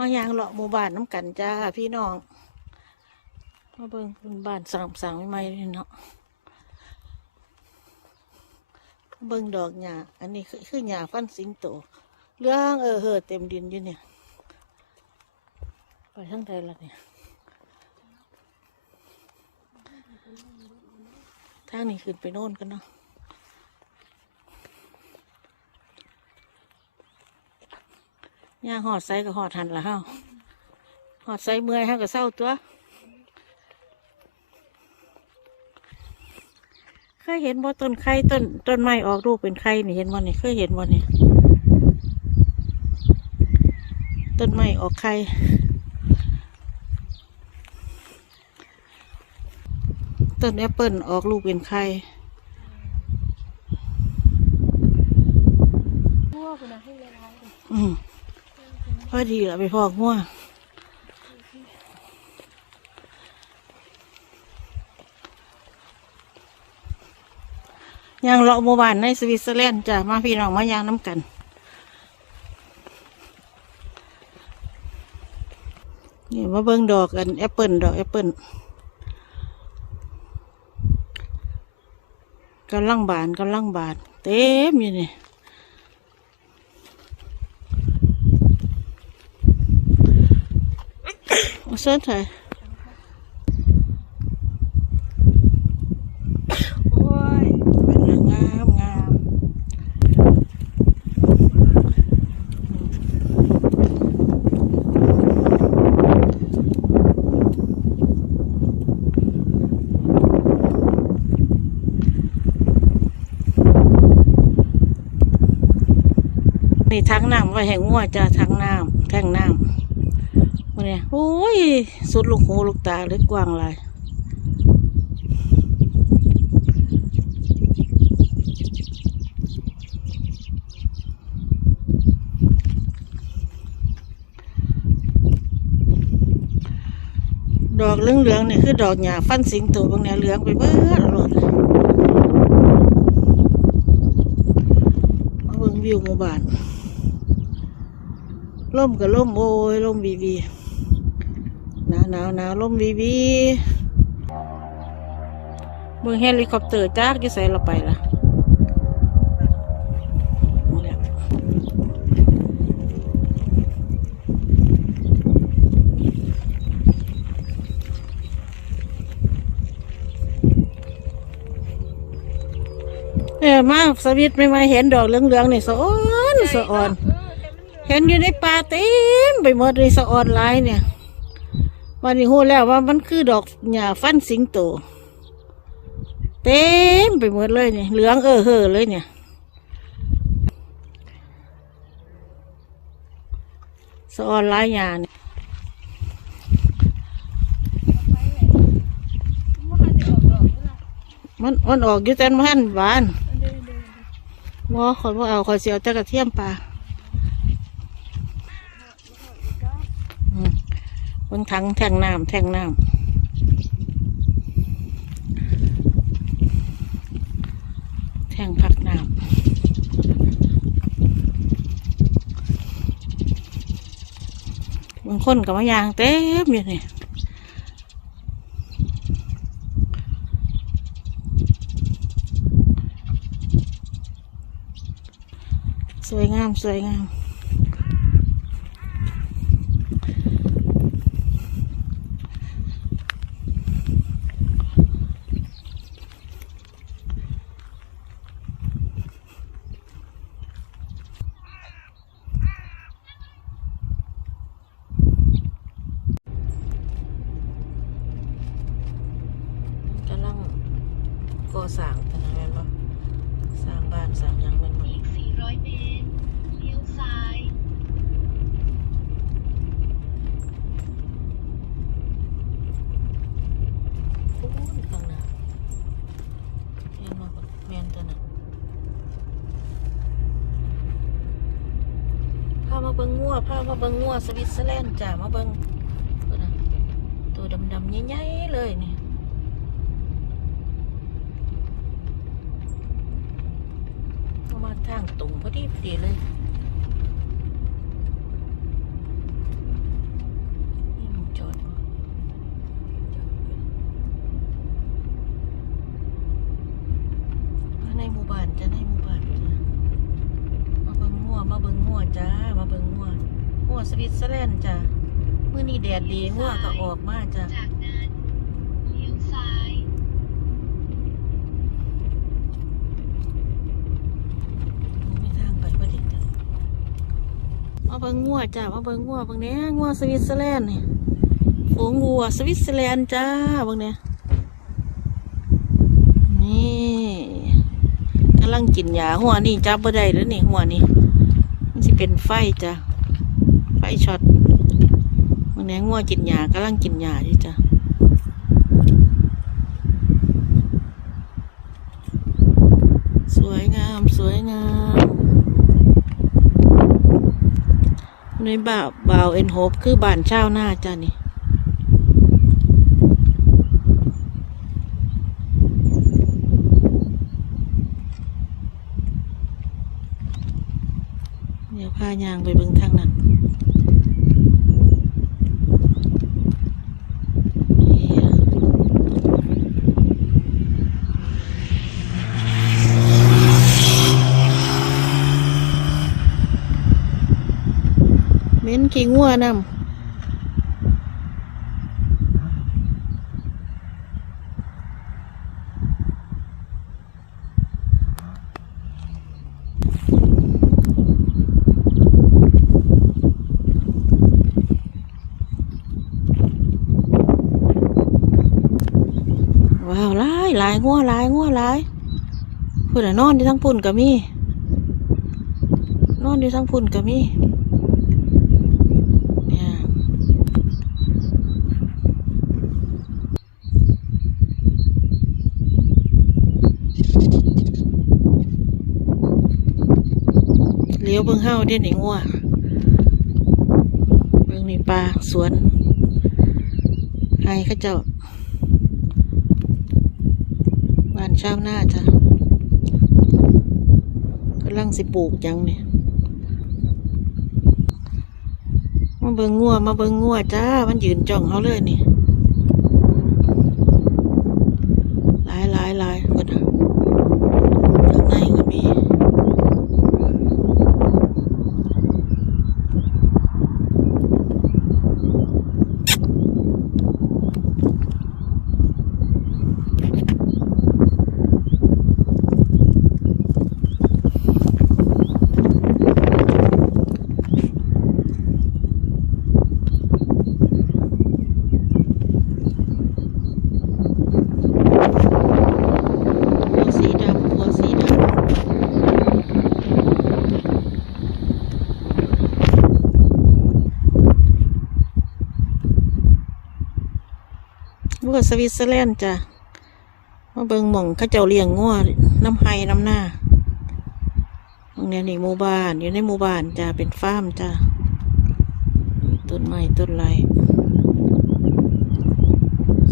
มายางเลาะหมู่บ้านน้ำกันจ้าพี่น้องมาเบิ่งบ้านสั่งสั่งใหม่เลยเนาะเบิ่งดอกหญ้าอันนี้คือหญ้าฟันสิงโตเรื่องเออเฮอเต็มดินอยู่เนี่ยไปทั้งใดละเนี่ยทางนี้ขึ้นไปโน่นกันเนาะ ย่างหอดไซกับหอดหันละเฮาหอดไซเมื่อยเฮากับเศร้าตัว เคยเห็นบ่ต้นไข่ต้นต้นไม้ออกลูกเป็นไข่นี่เห็นบ่นี่เคยเห็นบ่นี่ต้นไม้ออกไข่ต้นแอปเปิลออกลูกเป็นไข่ทั่วคุณนะให้เวลาอืม พอดีละไปพอกงัวยางเลาะหมู่บ้านในสวิตเซอร์แลนด์จ้ะมาพี่น้องมายางน้ำกันนี่มาเบิ่งดอกกันแอปเปิลดอกแอปเปิลกำลังบานกำลังบาน เต็มอยู่นี่ โอ้เส้นไทยโอ้ยเป็นละงามงามนี่ทั้งน้ำไว้แห่งงัวจ้าทั้งน้ำแท่งน้ำ วันนี้โอ้ย สุดลูกหูลูกตาเล็กกว้างหลายดอกเหลืองๆนี่คือดอกหญ้าฟันสิงโตบางแนเหลืองไปเบิดหลดมาเบิ่งวิวหมู่บ้านล่มกับล่มโอ้ยล่มวีวี หนาวหนาวหนาวลมวีวีเมืองเฮลิคอปเตอร์จากยี่ใส่เราไปละหมดแล้วเออมาสวิตไม่มาเห็นดอกเหลืองๆนี่สะอ่อนสะอ่อน เห็นอยู่ในป่าเต็มไปหมดเลยสะออนไลน์เนี่ย วันนี้หูแล้วว่ามันคือดอกหญ้าฟันสิงโต เต็มไปหมดเลยเนี่ยเหลืองเออเฮอเลยเนี่ยสะออนไลน์หญ้าเนี่ยมันมันออกอยู่แต่มันหวานมอขอยบ่เอาขอยเสียวแต่กระเทียมปลา เบิ่งถังแท่งน้ำแท่งน้ำแท่งพักน้ำบางคนกับมายางเต็มอยู่นี่สวยงาม สวยงาม กำลังก่อสร้างแต่นะแม่นบ่สร้าง บ้านสางหยังแม่นบ่อีก400เมตร เลี้ยวซ้ายโอ้ยข้างหน้าแม่นบ่แม่นตัวนั้นพามาเบิ่งงัวพามาเบิ่งงัวสวิตเซอร์แลนด์จ้ามาเบิ่งตัวน่ะตัวดำๆใหญ่ๆเลยนี่เข้ามา ทางตรงพอดีพอดีเลย จ้า มาเบิ่งงัวงัวสวิตเซอร์แลนด์จ้ามื้อนี้แดดดีงัวก็ออกมาจ้า จากนั้นเลี้ยวซ้าย มีทางไปบ่ดีจ้ะมา เบิงงัวจ้ามาเบิงงัวบิ่งแหน่งัวสวิตเซอร์แลนด์นี่ฝูงวัวสวิตเซอร์แลนด์จ้าบิ่งแหน่นี่กำลังกินหญ้าหัวนี่จับบ่ได้แล้วนี่หัวนี่มันสิเป็นไฟจ้ะไฟช็อตบิ่งแหน่งัวกินหญ้ากำลังกินหญ้าอยู่จ้ะสวยงามสวยงาม ในบ่าวบ่าวเอ็นโฮปคือบ้านเช่าหน้าจ้านี่เดี๋ยวพายางไปเบิ่งทางนั้นเหม้น ขี้งัวนำว้าวลายลายงัวลายงัวลายพุ่นน่นอนที่ทั้งพุ่นก็มีนอนที่ทั้งพุ่นก็มี เนี่ย เลี้ยวเบิ่งเฮาเด่นนี่งัวเบิ่งนี่ปลาสวนให้เข้าเจ้าบ้านเช้าวนาจ้ะกำลังสิปลูกยังเนี่ยมาเบิงงัวมาเบิงงัวจ้า มันยืนจ้องเขาเลยนี่หลายหลายหลายคนน่ะข้างในก็มีหัวสีดำหัวสีดำวัวสวิตเซอร์แลนด์จ้ะมาเบิงหม่องข้าเจ้าเลี้ยงงัวน้ำไห้น้ำหน้าตรงนี้นี่หมู่บ้านอยู่ในหมู่บ้านจ้ะเป็นฟาร์มจ้ะต้นไม้ต้นไร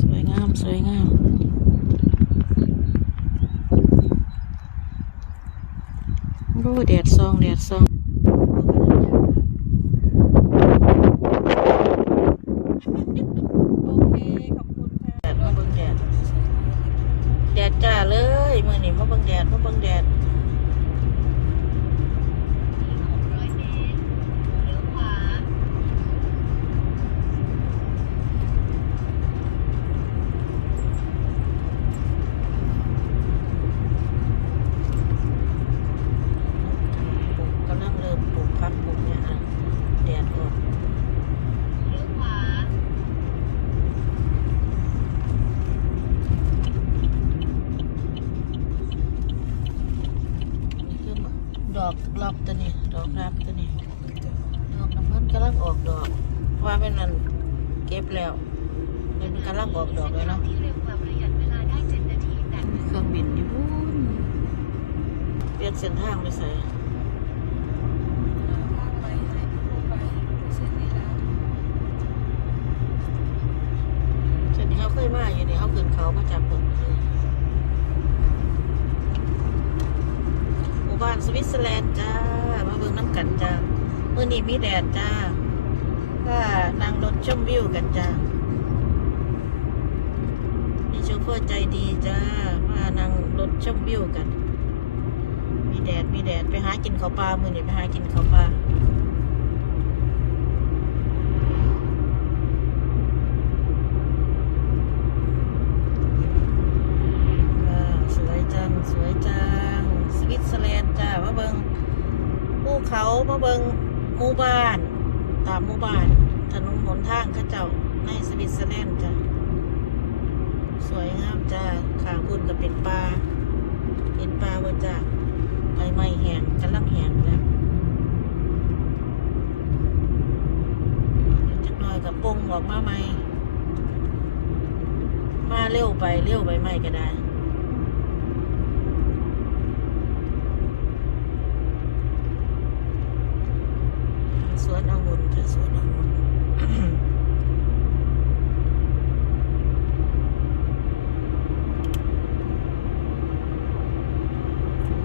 สวยงามสวยงามโอ้แดดซองแดดซองโอเค ขอบคุณค่ะแดดมาเบิ่งแดด แดดจ้าเลย มื่อนี้มาเบิ่งแดดมาเบิ่งแดด 600 เมตร เลี้ยวขวา ปลูกกำลังเริ่มปลูกพักปลูกเนี่ยอะแดดออก เลี้ยวขวา นี่คือดอก ลอกตัวนี้ ดอกรับตัวนี้ดอกน้ำมันกำลังออกดอกว่าเป็นนั่นเก็บแล้วมันกำลังออกดอกเลยเนาะที่เร็วกว่าประหยัดเวลาได้7นาทีแต่เครื่องบินอยู่พูนเปลี่ยนเส้นทางไปใส่เส้นนี้เขาเคยมาอยู่นี่เขาขึ้นเขามาจับผมหมู่บ้านสวิตเซอร์แลนด์จ้า มาเบิ่งน้ำกันจ้าเมื่อนี้มีแดดจ้าก็นั่งรถชมวิวกันจ้ามีโชเฟอร์ใจดีจ้า มานั่งรถชมวิวกัน มีแดดมีแดดไปหากินข้าวปลามือนี้ไปหากินข้าวปลาว้าวสวยจังสวยจังสวิตเซอร์แลนด์จ้ามาเบิงภู เขามาเบิงหมู่บ้าน ตามหมู่บ้าน ถนนหนทางข้าเจ้าในสวิตเซอร์แลนด์จ้าสวยงามจ้าข้างบุญก็เป็นป่าเห็นป่าบ่จ้าใบไม้แห้งกำลังแห้งแล้วจักหน่อยกับปงออกมาใหม่มาเร็วไปเร็วไปไม่ก็ได้ สวน องุ่นค่ะ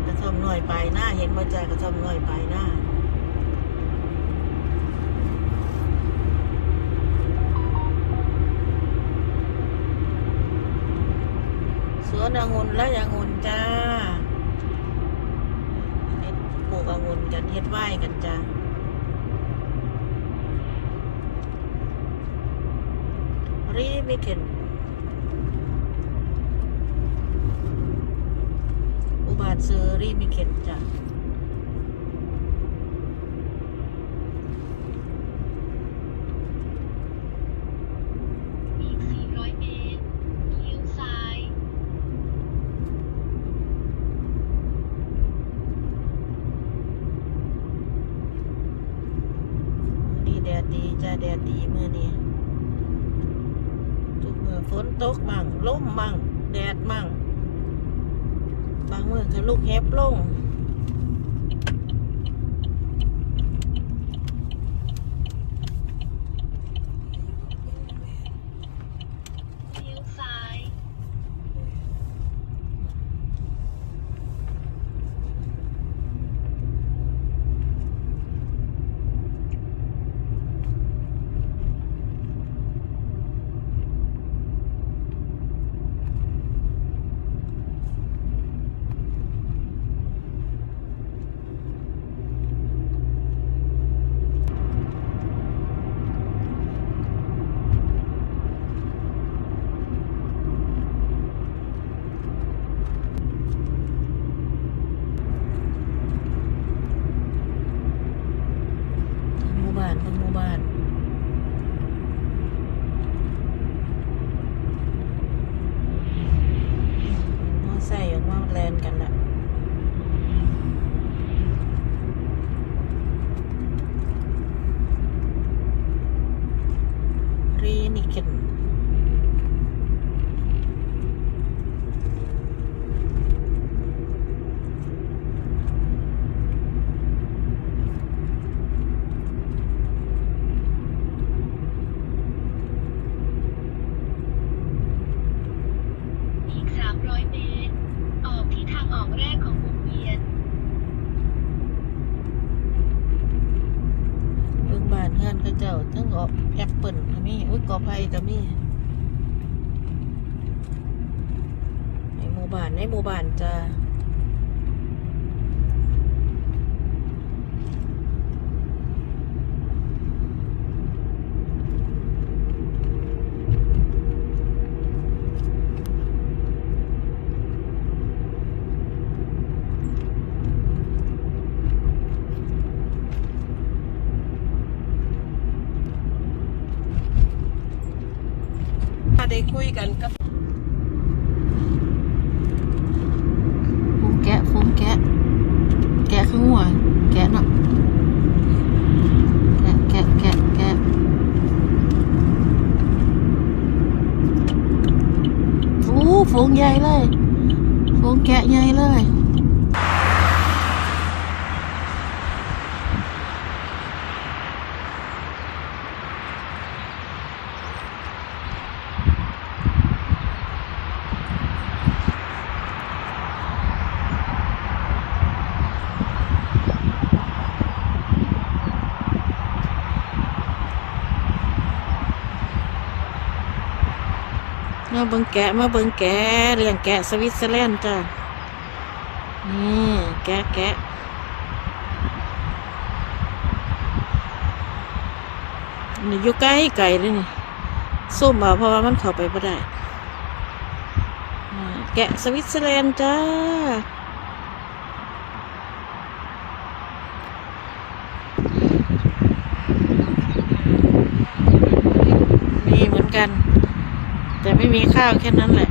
กระท่อมน้อยไปหน้าเห็นบ่จ้ากระท่อมน้อยไปหน้าสวนองุ่นและองุ่นจ้าเฮ็ดปลูกองุ่นกันเฮ็ดไว้กันจ้า รีมิเคนอุบาทซือรีมิเคนจ้ะ อีก 400 เมตรเลี้ยวซ้าย ดีแดดดีจ้าแดดดีเมื่อนี้ทุกเมื่อฝน ตกมั่งล้มมั่งแดดมั่งบางเมื่อก็ลูกเห็บลง เลี้ยวซ้าย หมู่บ้านทั้งหมู่บ้าน มอไซค์ออกมาแลนกันละรีนิเคน อีก 300 เมตร ออกที่ทางออกแรกของวงเวียน เบิ่งบ้าน แล้วทั้งออกแอปเปิลก็มีอุ้ยกอไผ่ก็มีในหมู่บ้านในหมู่บ้านจะ ถ้า ได้คุยกันกับฟูงแกะฟูงแกะ แกะข้างหัวแกะเนาะแกะแกะแกะแกะโอ้ฟูงใหญ่เลยฟูงแกะใหญ่เลย มาเบิ่งแกะมาเบิ่งแกะเลี้ยงแกะสวิตเซอร์แลนด์จ้ะนี่แกะแกะนี่อยู่ใกล้ไก่เลยนี่ส้มเอาเพราะว่ามันเข้าไปไม่ได้แกะสวิตเซอร์แลนด์จ้ามีเหมือนกัน มีข้าวแค่นั้นแหละ